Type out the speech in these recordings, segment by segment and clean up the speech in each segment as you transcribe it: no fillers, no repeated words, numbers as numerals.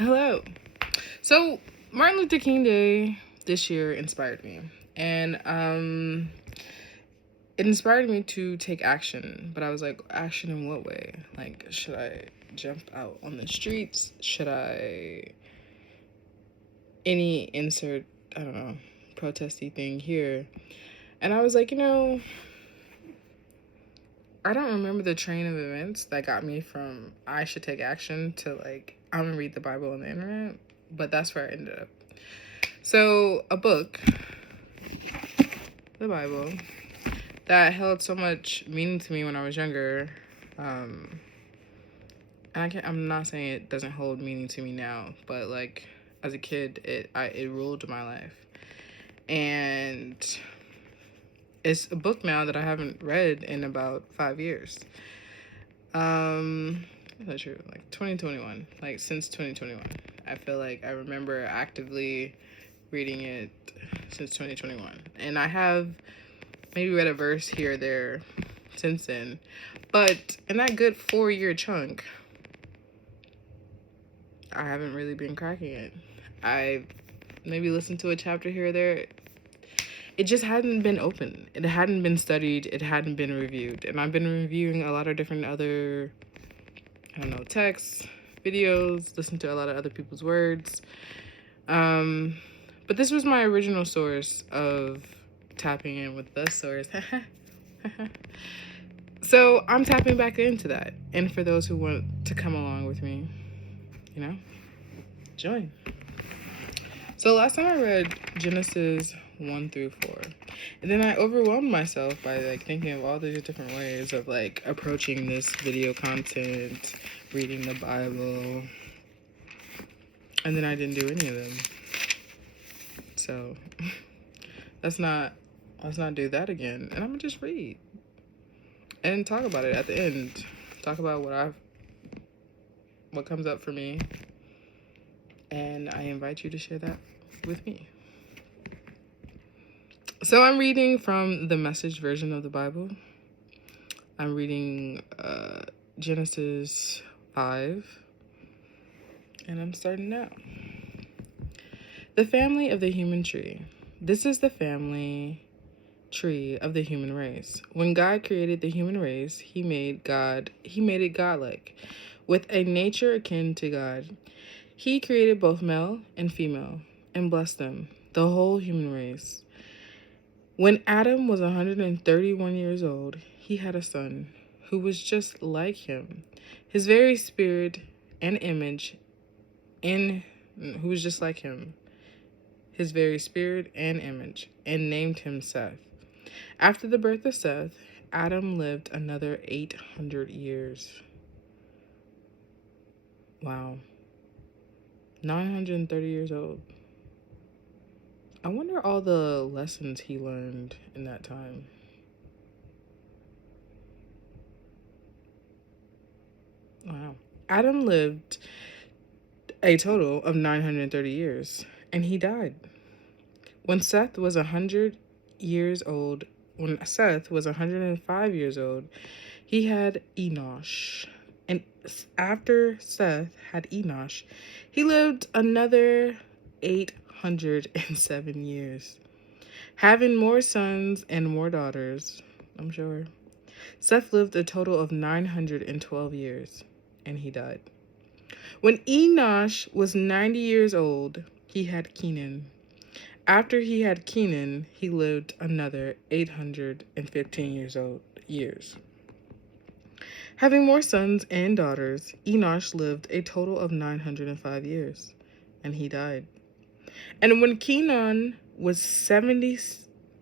Hello. So, Martin Luther King Day this year inspired me. And it inspired me to take action. But I was like, action in what way? Like, should I jump out on the streets? Should I any insert, I don't know, protesty thing here? And I was like, I don't remember the train of events that got me from I should take action to like I'm gonna read the Bible on the internet, but that's where I ended up. So a book, the Bible, that held so much meaning to me when I was younger, and I'm not saying it doesn't hold meaning to me now, but like as a kid, it ruled my life, and it's a book now that I haven't read in about 5 years. That's true. Like 2021, like since 2021, I feel like I remember actively reading it since 2021, and I have maybe read a verse here or there since then, but in that good 4 year chunk, I haven't really been cracking it. I maybe listened to a chapter here or there. It just hadn't been open. It hadn't been studied. It hadn't been reviewed. And I've been reviewing a lot of different other, I don't know, texts, videos, listened to a lot of other people's words. But this was my original source of tapping in with the source. So I'm tapping back into that. And for those who want to come along with me, join. So last time I read Genesis 1 through 4. And then I overwhelmed myself by like thinking of all these different ways of like approaching this video content, reading the Bible. And then I didn't do any of them. So let's not do that again. And I'm gonna just read. And talk about it at the end. Talk about what comes up for me. And I invite you to share that with me. So I'm reading from the Message version of the Bible. I'm reading Genesis 5. And I'm starting now. The family of the human tree. This is the family tree of the human race. When God created the human race, he made it godlike, with a nature akin to God. He created both male and female and blessed them, the whole human race. When Adam was 131 years old, he had a son who was just like him. His very spirit and image who was just like him. His very spirit and image, and named him Seth. After the birth of Seth, Adam lived another 800 years. Wow. 930 years old. I wonder all the lessons he learned in that time. Wow. Adam lived a total of 930 years, and he died. When Seth was 105 years old, he had Enosh. And after Seth had Enosh, he lived another 807 years, having more sons and more daughters, I'm sure. Seth lived a total of 912 years, and he died. When Enosh was 90 years old, he had Kenan. After he had Kenan, he lived another 815 years. Having more sons and daughters, Enosh lived a total of 905 years, and he died. And when Kenan was 70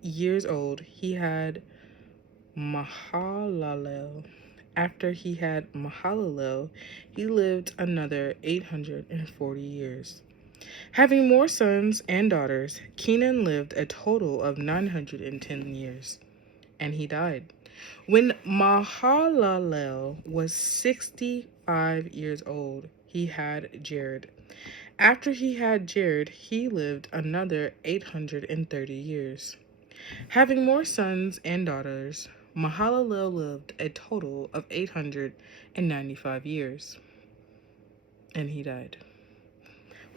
years old, he had Mahalalel. After he had Mahalalel, he lived another 840 years. Having more sons and daughters, Kenan lived a total of 910 years, and he died. When Mahalalel was 65 years old, he had Jared. After he had Jared, he lived another 830 years. Having more sons and daughters, Mahalalel lived a total of 895 years, and he died.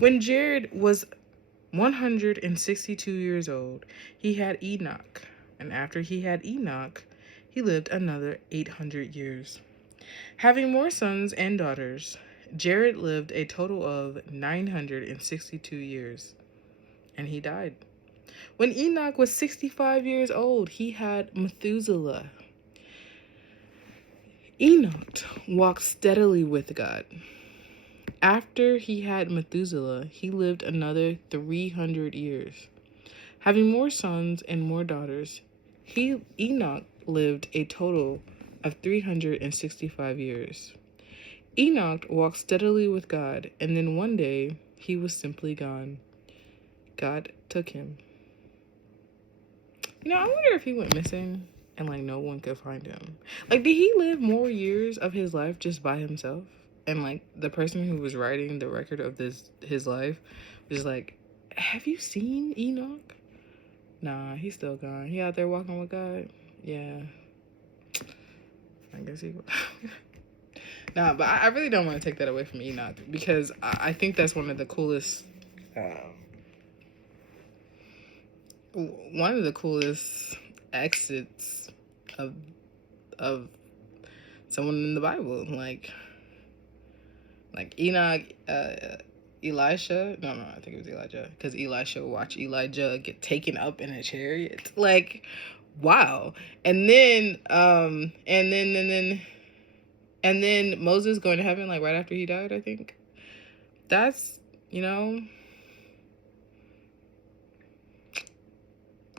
When Jared was 162 years old, he had Enoch. And after he had Enoch, he lived another 800 years. Having more sons and daughters, Jared lived a total of 962 years. And he died. When Enoch was 65 years old, he had Methuselah. Enoch walked steadily with God. After he had Methuselah, he lived another 300 years. Having more sons and more daughters, Enoch lived a total of 365 years. Enoch walked steadily with God, and then one day he was simply gone. God took him. I wonder if he went missing and no one could find him. Did he live more years of his life just by himself? And the person who was writing the record of his life was like, have you seen Enoch? Nah, he's still gone. He out there walking with God? Yeah. I guess he will. Nah, but I really don't want to take that away from Enoch, because I think that's one of the coolest exits of someone in the Bible. Like Enoch, Elisha. No, I think it was Elijah, because Elisha watched Elijah get taken up in a chariot. Wow. And then Moses going to heaven right after he died, I think. That's,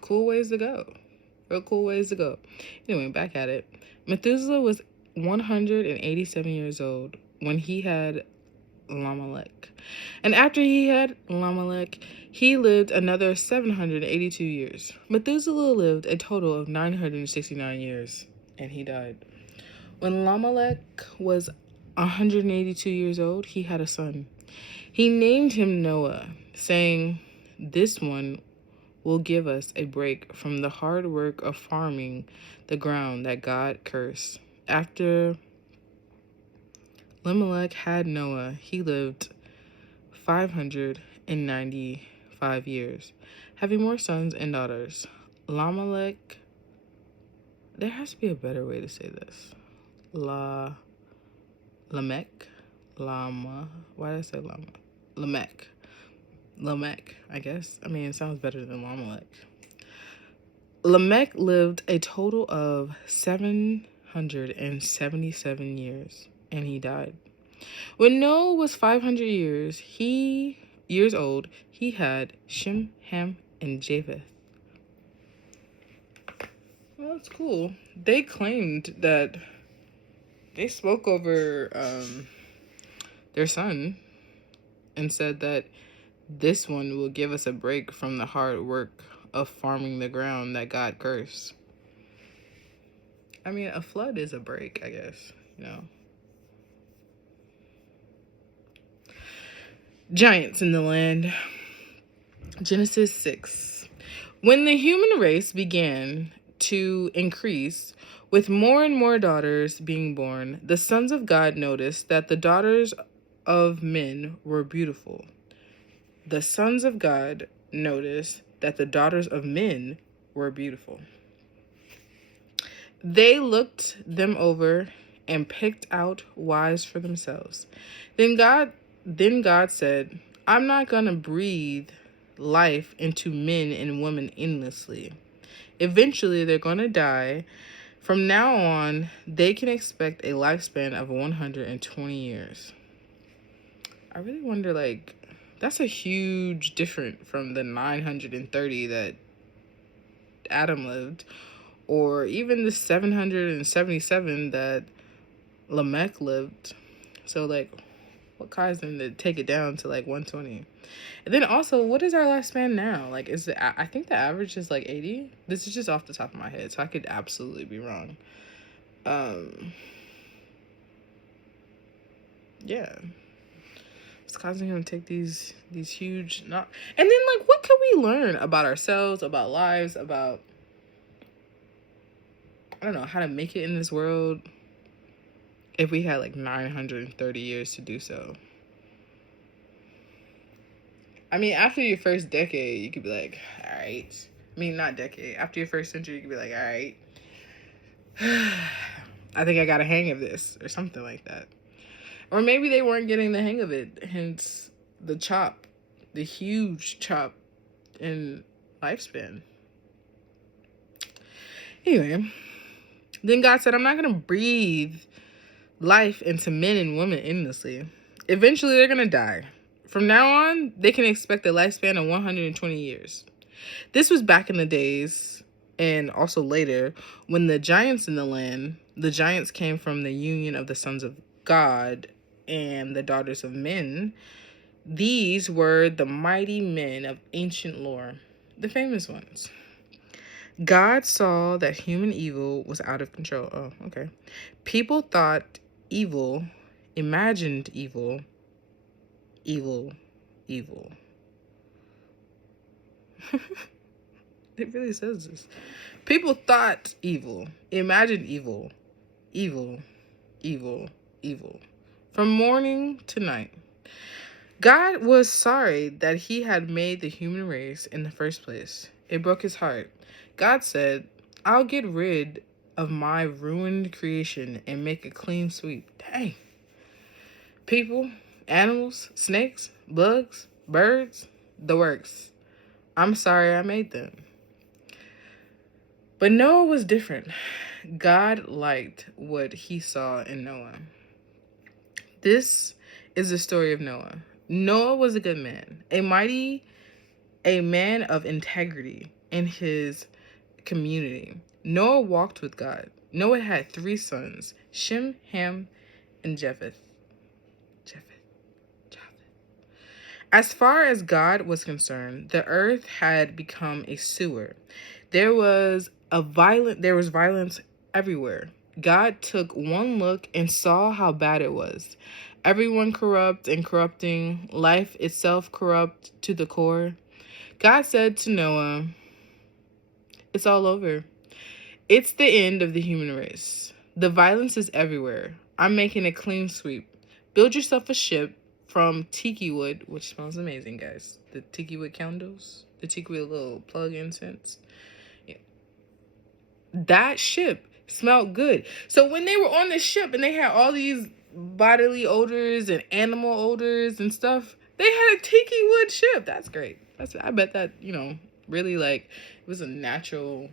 cool ways to go. Real cool ways to go. Anyway, back at it. Methuselah was 187 years old when he had Lamech. And after he had Lamech, he lived another 782 years. Methuselah lived a total of 969 years, and he died. When Lamech was 182 years old, he had a son. He named him Noah, saying, "This one will give us a break from the hard work of farming the ground that God cursed." After Lamech had Noah, he lived 595 years, having more sons and daughters. Lamech, there has to be a better way to say this. Lamech, why did I say Lama? Lamech, I guess. I mean, it sounds better than Lamech. Lamech lived a total of 777 years, and he died. When Noah was 500 years old, he had Shem, Ham, and Japheth. Well, that's cool. They claimed that they spoke over their son and said that this one will give us a break from the hard work of farming the ground that God cursed. I mean, a flood is a break, I guess, Giants in the land. Genesis 6. When the human race began to increase, with more and more daughters being born, the sons of God noticed that the daughters of men were beautiful. The sons of God noticed that the daughters of men were beautiful. They looked them over and picked out wives for themselves. Then God said, "I'm not going to breathe life into men and women endlessly. Eventually, they're going to die. From now on, they can expect a lifespan of 120 years." I really wonder, that's a huge difference from the 930 that Adam lived, or even the 777 that Lamech lived. So, what caused them to take it down to 120? And then also, what is our lifespan now? I think the average is 80. This is just off the top of my head, so I could absolutely be wrong. Yeah. It's causing him to take these huge and then what can we learn about ourselves, about lives, about, I don't know, how to make it in this world if we had 930 years to do so? I mean, after your first decade, you could be like, all right. I mean, not decade. After your first century, you could be like, all right. I think I got a hang of this, or something like that. Or maybe they weren't getting the hang of it, hence the chop, the huge chop in lifespan. Anyway, then God said, I'm not going to breathe life into men and women endlessly. Eventually, they're going to die. From now on, they can expect a lifespan of 120 years. This was back in the days, and also later, when the giants in the land, the giants came from the union of the sons of God and the daughters of men. These were the mighty men of ancient lore, the famous ones. God saw that human evil was out of control. Oh, okay. People thought evil, imagined evil, evil. It really says this. People thought evil, imagined evil. From morning to night. God was sorry that he had made the human race in the first place. It broke his heart. God said, I'll get rid of my ruined creation and make a clean sweep. Dang. People, animals, snakes, bugs, birds, the works. I'm sorry I made them. But Noah was different. God liked what he saw in Noah. This is the story of Noah. Noah was a good man, a man of integrity in his community. Noah walked with God. Noah had 3 sons, Shem, Ham, and Japheth. As far as God was concerned, the earth had become a sewer. There was violence everywhere. God took one look and saw how bad it was. Everyone corrupt and corrupting, life itself corrupt to the core. God said to Noah, it's all over. It's the end of the human race. The violence is everywhere. I'm making a clean sweep. Build yourself a ship from tiki wood, which smells amazing, guys. The tiki wood candles, the tiki wood little plug incense. Yeah. That ship smelled good. So when they were on the ship and they had all these bodily odors and animal odors and stuff, they had a tiki wood ship. That's great. I bet that, really it was a natural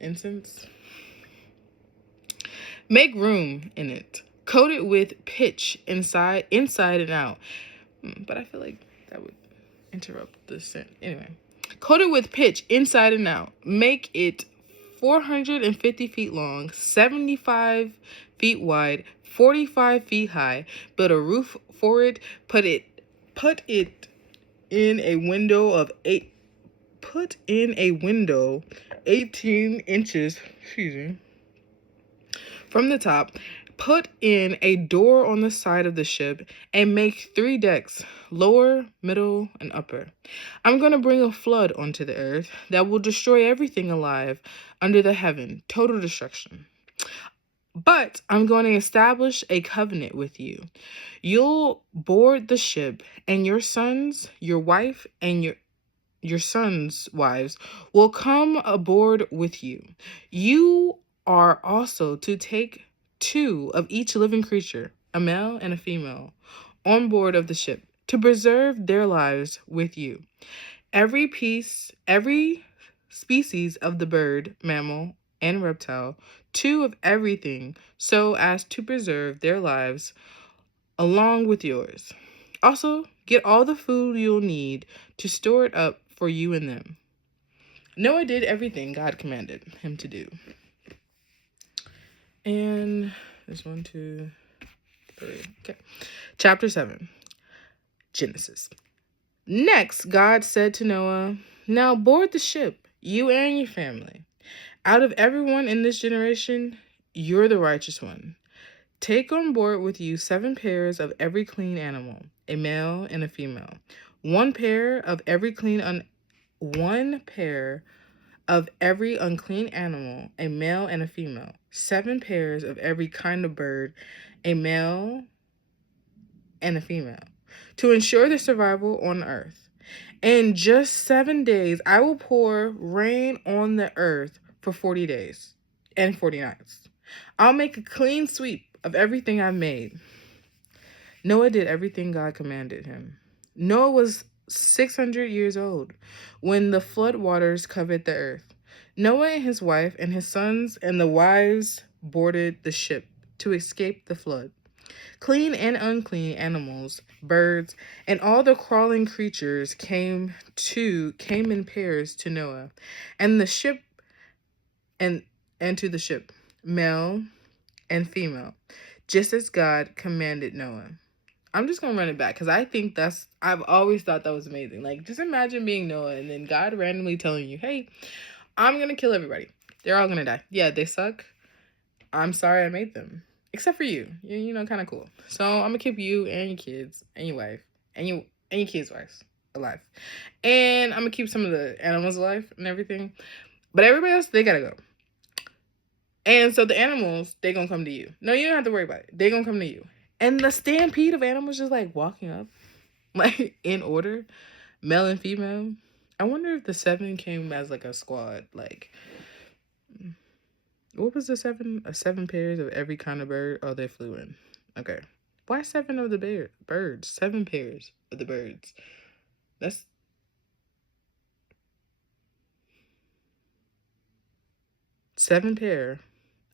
incense. Make room in it. Coat it with pitch inside and out. But I feel like that would interrupt the scent. Anyway, coat it with pitch inside and out. Make it 450 feet long, 75 feet wide, 45 feet high. Build a roof for it. Put it in a window of 18 inches. From the top. Put in a door on the side of the ship and make 3 decks, lower, middle, and upper. I'm going to bring a flood onto the earth that will destroy everything alive under the heaven, total destruction. But I'm going to establish a covenant with you. You'll board the ship, and your sons, your wife, and your sons' wives will come aboard with you. You are also to take 2 of each living creature, a male and a female, on board of the ship to preserve their lives with you. Every species of the bird, mammal, and reptile, 2 of everything, so as to preserve their lives along with yours. Also, get all the food you'll need to store it up for you and them. Noah did everything God commanded him to do. And there's 1, 2, 3. Okay. Chapter 7. Genesis. Next, God said to Noah, now board the ship, you and your family. Out of everyone in this generation, you're the righteous one. Take on board with you 7 pairs of every clean animal, a male and a female. 1 pair of every unclean animal, a male and a female. 7 pairs of every kind of bird, a male and a female. to ensure the survival on earth. In just 7 days, I will pour rain on the earth for 40 days and 40 nights. I'll make a clean sweep of everything I've made. Noah did everything God commanded him. Noah was 600 years old when the flood waters covered the earth. Noah and his wife and his sons and the wives boarded the ship to escape the flood. Clean and unclean animals, birds, and all the crawling creatures came in pairs to Noah, and the ship and to the ship, male and female, just as God commanded Noah. I'm just gonna run it back because I've always thought that was amazing. Like, just imagine being Noah and then God randomly telling you, hey, I'm gonna kill everybody. They're all gonna die. Yeah, they suck. I'm sorry I made them. Except for you. You're kind of cool. So I'm gonna keep you and your kids and your wife and your kids' wives alive. And I'm gonna keep some of the animals alive and everything. But everybody else, they gotta go. And so the animals, they gonna come to you. No, you don't have to worry about it. They gonna come to you. And the stampede of animals just like walking up, like in order, male and female. I wonder if the 7 came as like a squad. Like, what was the 7? 7 pairs of every kind of bird? Oh, they flew in. Okay. Why 7 of the birds? 7 pairs of the birds. That's 7 pair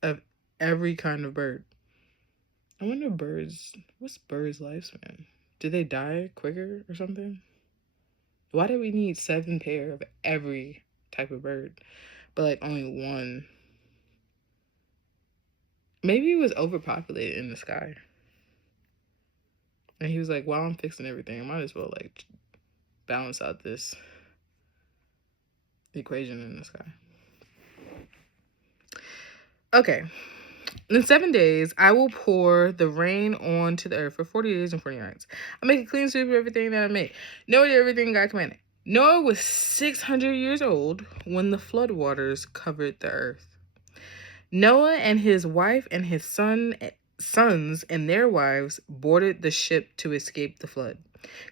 of every kind of bird. I wonder what's birds' lifespan? Do they die quicker or something? Why do we need 7 pair of every type of bird, but like only 1? Maybe it was overpopulated in the sky. And he was like, while I'm fixing everything, I might as well like balance out this equation in the sky. Okay. In 7 days, I will pour the rain onto the earth for 40 days and 40 nights. I make a clean sweep of everything that I made. Noah did everything God commanded. Noah was 600 years old when the flood waters covered the earth. Noah and his wife and his sons and their wives boarded the ship to escape the flood.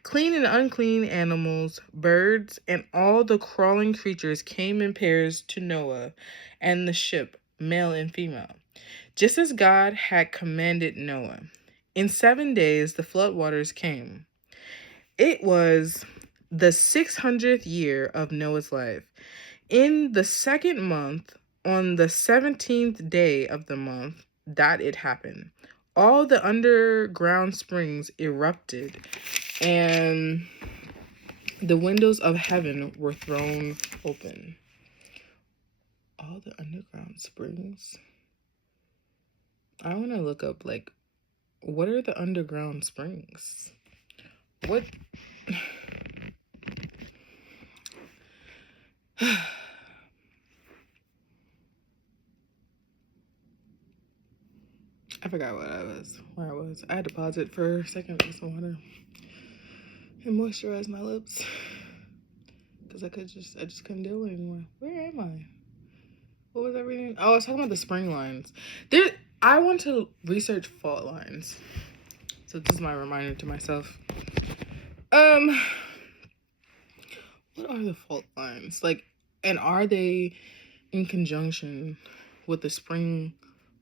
Clean and unclean animals, birds, and all the crawling creatures came in pairs to Noah and the ship, male and female, just as God had commanded Noah. In 7 days, the floodwaters came. It was the 600th year of Noah's life. In the 2nd month, on the 17th day of the month, that it happened. All the underground springs erupted, and the windows of heaven were thrown open. All the underground springs? I want to look up, like, what are the underground springs? What? I forgot where I was. I had to pause it for a second with some water and moisturize my lips because I just couldn't do it anymore. Where am I? What was I reading? Oh, I was talking about the spring lines. I want to research fault lines. So this is my reminder to myself. What are the fault lines? Like, and are they in conjunction with the spring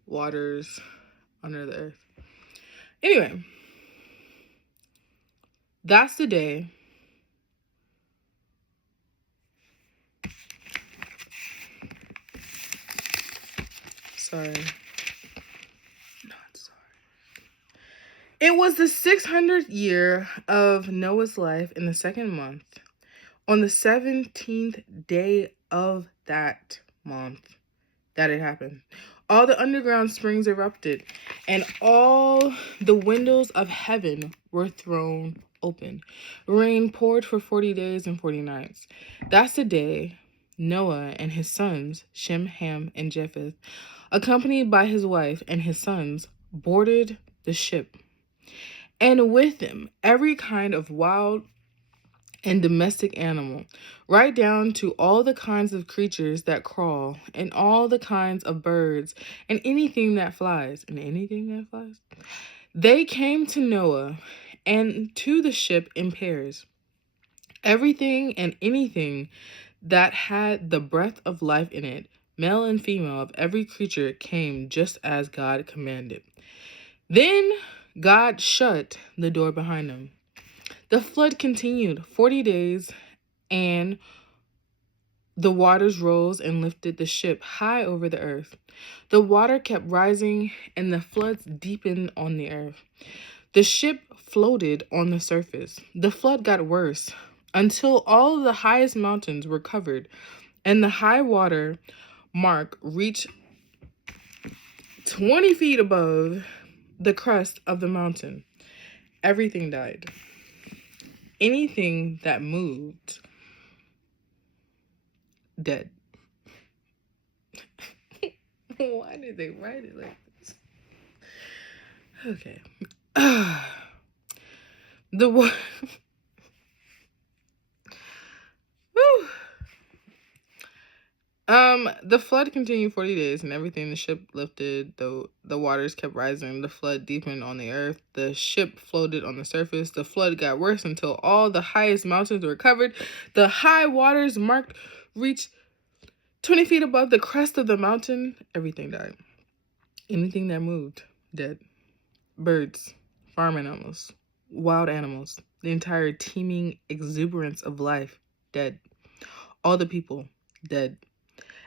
waters under the earth? Anyway, that's the day It was the 600th year of Noah's life in the 2nd month. On the 17th day of that month that it happened, all the underground springs erupted, and all the windows of heaven were thrown open. Rain poured for 40 days and 40 nights. That's the day Noah and his sons, Shem, Ham, and Japheth, accompanied by his wife and his sons, boarded the ship. And with them, every kind of wild and domestic animal, right down to all the kinds of creatures that crawl, and all the kinds of birds, and anything that flies. They came to Noah and to the ship in pairs. Everything and anything that had the breath of life in it, male and female of every creature, came just as God commanded. Then God shut the door behind them. The flood continued 40 days, and the waters rose and lifted the ship high over the earth. The water kept rising, and the floods deepened on the earth. The ship floated on the surface. The flood got worse until all of the highest mountains were covered, and the high water mark reached 20 feet above the crest of the mountain. Everything died. Anything that moved, dead. Why did they write it like this? Okay. The wa- Woo. The flood continued 40 days, and everything the ship lifted, the waters kept rising, the flood deepened on the earth, the ship floated on the surface, the flood got worse until all the highest mountains were covered, the high waters marked reached 20 feet above the crest of the mountain. Everything died. Anything that moved, dead. Birds, farm animals, wild animals, the entire teeming exuberance of life, dead. All the people, dead.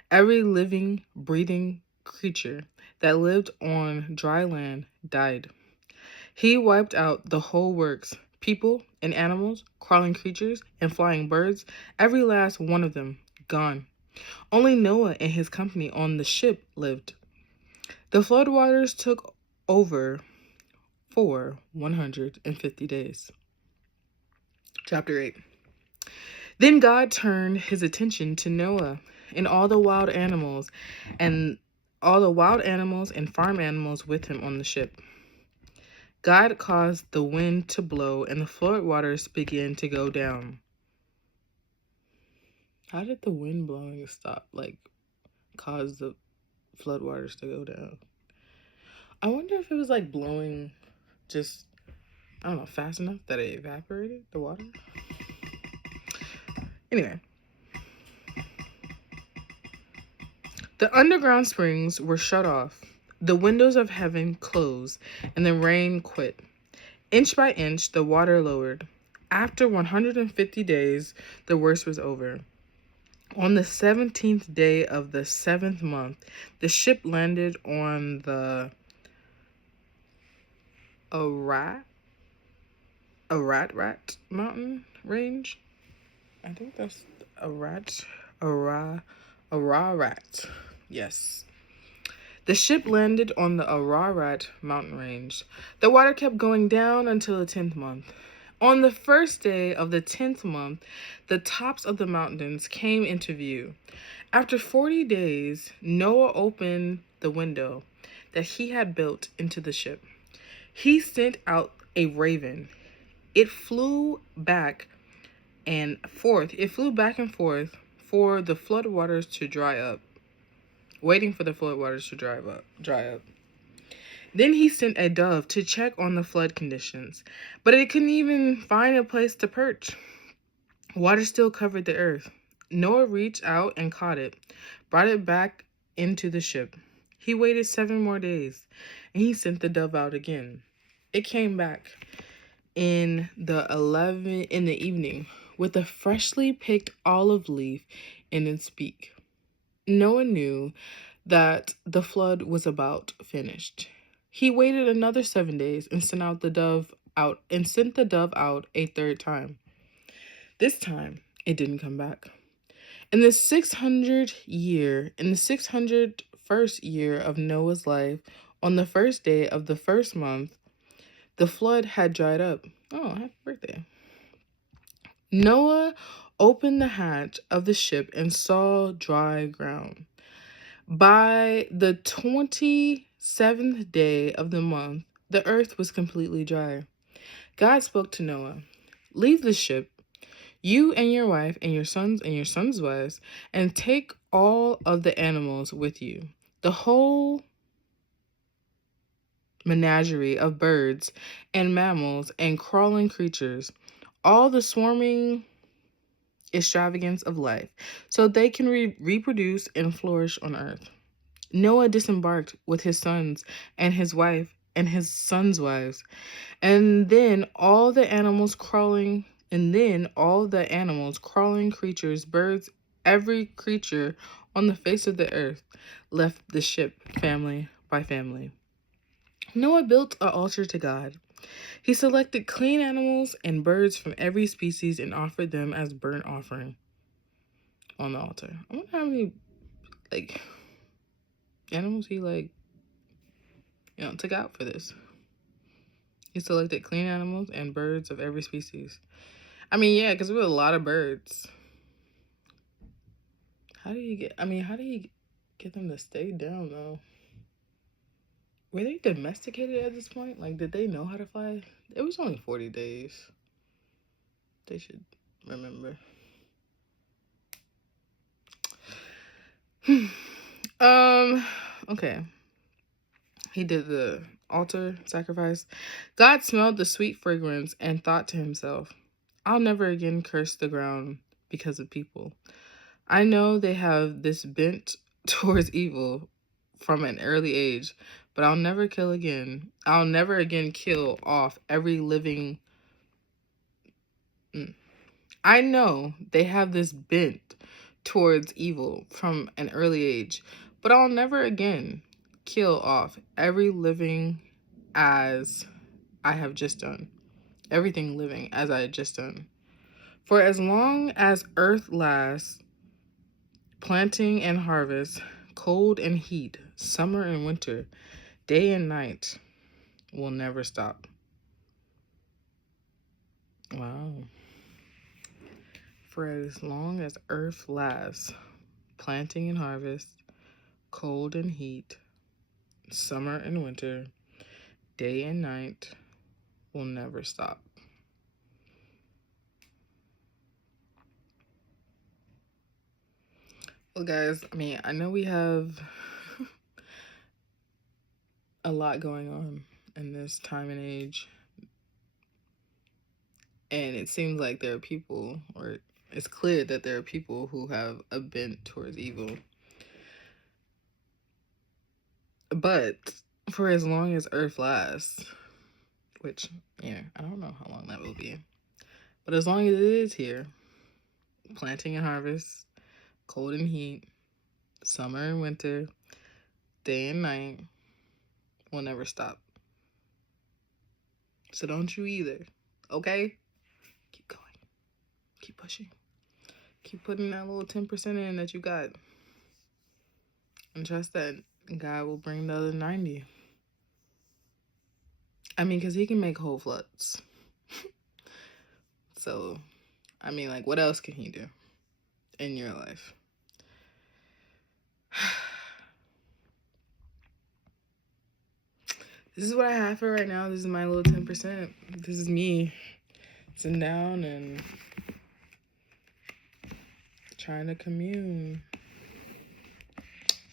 Every living, breathing creature that lived on dry land died. He wiped out the whole works, people and animals, crawling creatures and flying birds, every last one of them, gone. Only Noah and his company on the ship lived. The floodwaters took over for 150 days. Chapter 8. Then God turned his attention to Noah and all the wild animals and farm animals with him on the ship. God caused the wind to blow and the flood waters began to go down. How did the wind blowing stop? Cause the flood waters to go down? I wonder if it was blowing just, I don't know, fast enough that it evaporated the water. Anyway. The underground springs were shut off, the windows of heaven closed, and the rain quit. Inch by inch, the water lowered. After 150 days, the worst was over. On the 17th day of the 7th month, the ship landed on the Ararat mountain range. I think that's Ararat. Yes. The ship landed on the Ararat mountain range. The water kept going down until the 10th month. On the first day of the 10th month, the tops of the mountains came into view. After 40 days, Noah opened the window that he had built into the ship. He sent out a raven. It flew back and forth. For the floodwaters to dry up. Waiting for the floodwaters to dry up. Then he sent a dove to check on the flood conditions, but it couldn't even find a place to perch. Water still covered the earth. Noah reached out and caught it, brought it back into the ship. He waited 7 more days, and he sent the dove out again. It came back in the evening with a freshly picked olive leaf in its beak. Noah knew that the flood was about finished. He waited another 7 days and sent the dove out a third time. This time, it didn't come back. In the 601st year of Noah's life, on the first day of the first month, the flood had dried up. Oh, happy birthday. Noah opened the hatch of the ship and saw dry ground. By the 27th day of the month, the earth was completely dry. God spoke to Noah, "Leave the ship, you and your wife and your sons' wives, and take all of the animals with you, the whole menagerie of birds and mammals and crawling creatures, all the swarming extravagance of life, so they can reproduce and flourish on earth. Noah disembarked with his sons and his wife and his sons' wives, and then all the animals crawling, creatures, birds, every creature on the face of the earth left the ship family by family. Noah built an altar to God. He selected clean animals and birds from every species and offered them as burnt offering on the altar. I wonder how many animals he took out for this. He selected clean animals and birds of every species. I mean, yeah, because there were a lot of birds. How do you get them to stay down, though? Were they domesticated at this point? Like, did they know how to fly? It was only 40 days. They should remember. Okay. He did the altar sacrifice. God smelled the sweet fragrance and thought to himself, I'll never again curse the ground because of people. I know they have this bent towards evil from an early age, but I'll never again kill off every living. I know they have this bent towards evil from an early age, but I'll never again kill off every living as I have just done. Everything living as I had just done. For as long as earth lasts, planting and harvest, cold and heat, summer and winter, day and night will never stop. Wow. For as long as earth lasts, planting and harvest, cold and heat, summer and winter, day and night will never stop. Well, guys, I know we have a lot going on in this time and age. And it seems like there are people, or it's clear that there are people who have a bent towards evil. But for as long as Earth lasts, which, I don't know how long that will be. But as long as it is here, planting and harvest, cold and heat, summer and winter, day and night will never stop. So don't you either, okay? Keep going. Keep pushing. Keep putting that little 10% in that you got. And trust that God will bring the other 90. Because he can make whole floods. So, what else can he do in your life? This is what I have for right now. This is my little 10%. This is me sitting down and trying to commune.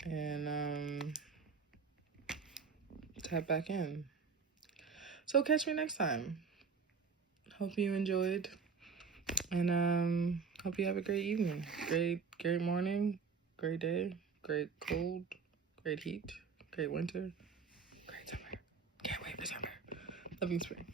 And tap back in. So catch me next time. Hope you enjoyed. And hope you have a great evening. Great morning. Great day. Great cold. Great heat. Great winter. Great summer. Can't wait for summer. Loving spring.